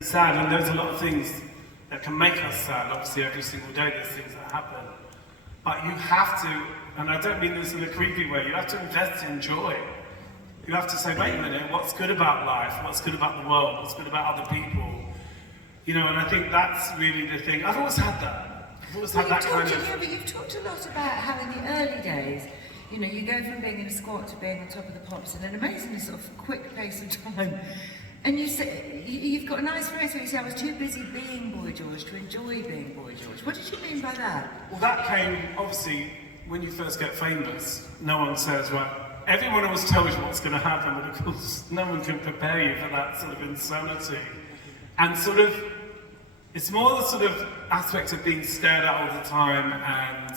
sad, and there's a lot of things that can make us sad. Obviously, every single day there's things that happen. But you have to, and I don't mean this in a creepy way, you have to invest in joy. You have to say, wait a minute, what's good about life? What's good about the world? What's good about other people? You know, and I think that's really the thing. I've always had that. I've always had that kind of... Yeah, but you've talked a lot about how in the early days, you know, you go from being in a squat to being on top of the pops in an amazingly sort of quick pace of time. And you say, you've got a nice phrase where you say, I was too busy being Boy George to enjoy being Boy George. What did you mean by that? Well, that came, obviously, when you first get famous, no one says, right, everyone always tells you what's going to happen, but of course, no one can prepare you for that sort of insanity. And sort of, it's more the sort of aspect of being stared at all the time, and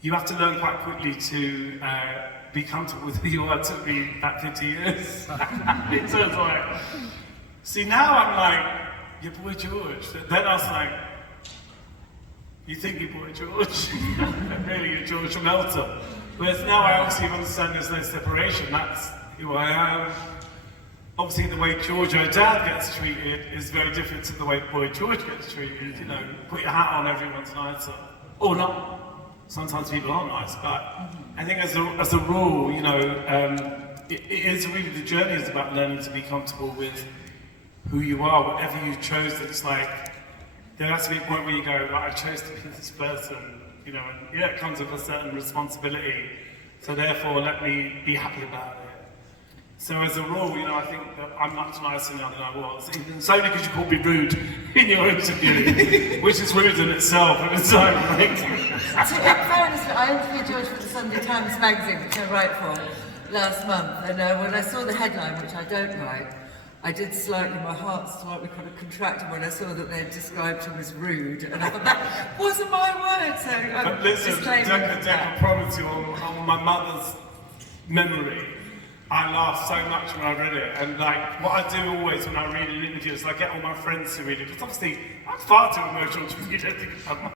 you have to learn quite quickly to be comfortable with who you are. It took me about 50 years. In terms of like, see, now I'm like, you're Boy George. Then I was like, you think you're Boy George? Really, you're George from Elton. Whereas now I obviously understand there's no separation. That's who I am. Obviously, the way George O'Dowd gets treated is very different to the way Boy George gets treated. You know, put your hat on, everyone's nicer. Or not. Sometimes people aren't nice, but I think as a rule, you know, it is really, the journey is about learning to be comfortable with who you are, whatever you chose. It's like, there has to be a point where you go, right, I chose to be this person, you know, and yeah, it comes with a certain responsibility, so therefore let me be happy about it. So as a rule, you know, I think that I'm much nicer now than I was. It's only because you called me rude in your interview, which is rude in itself at the time, right? So, in fairness, I interviewed George for the Sunday Times magazine, which I write for, last month. And when I saw the headline, which I don't write, I did slightly, my heart slightly kind of contracted when I saw that they had described him as rude. And I thought, that wasn't my word, so I'm disclaiming I promise you, on my mother's memory, I laughed so much when I read it, and like what I do always when I read an interview is I get all my friends to read it, because obviously I'm far too emotional to read anything about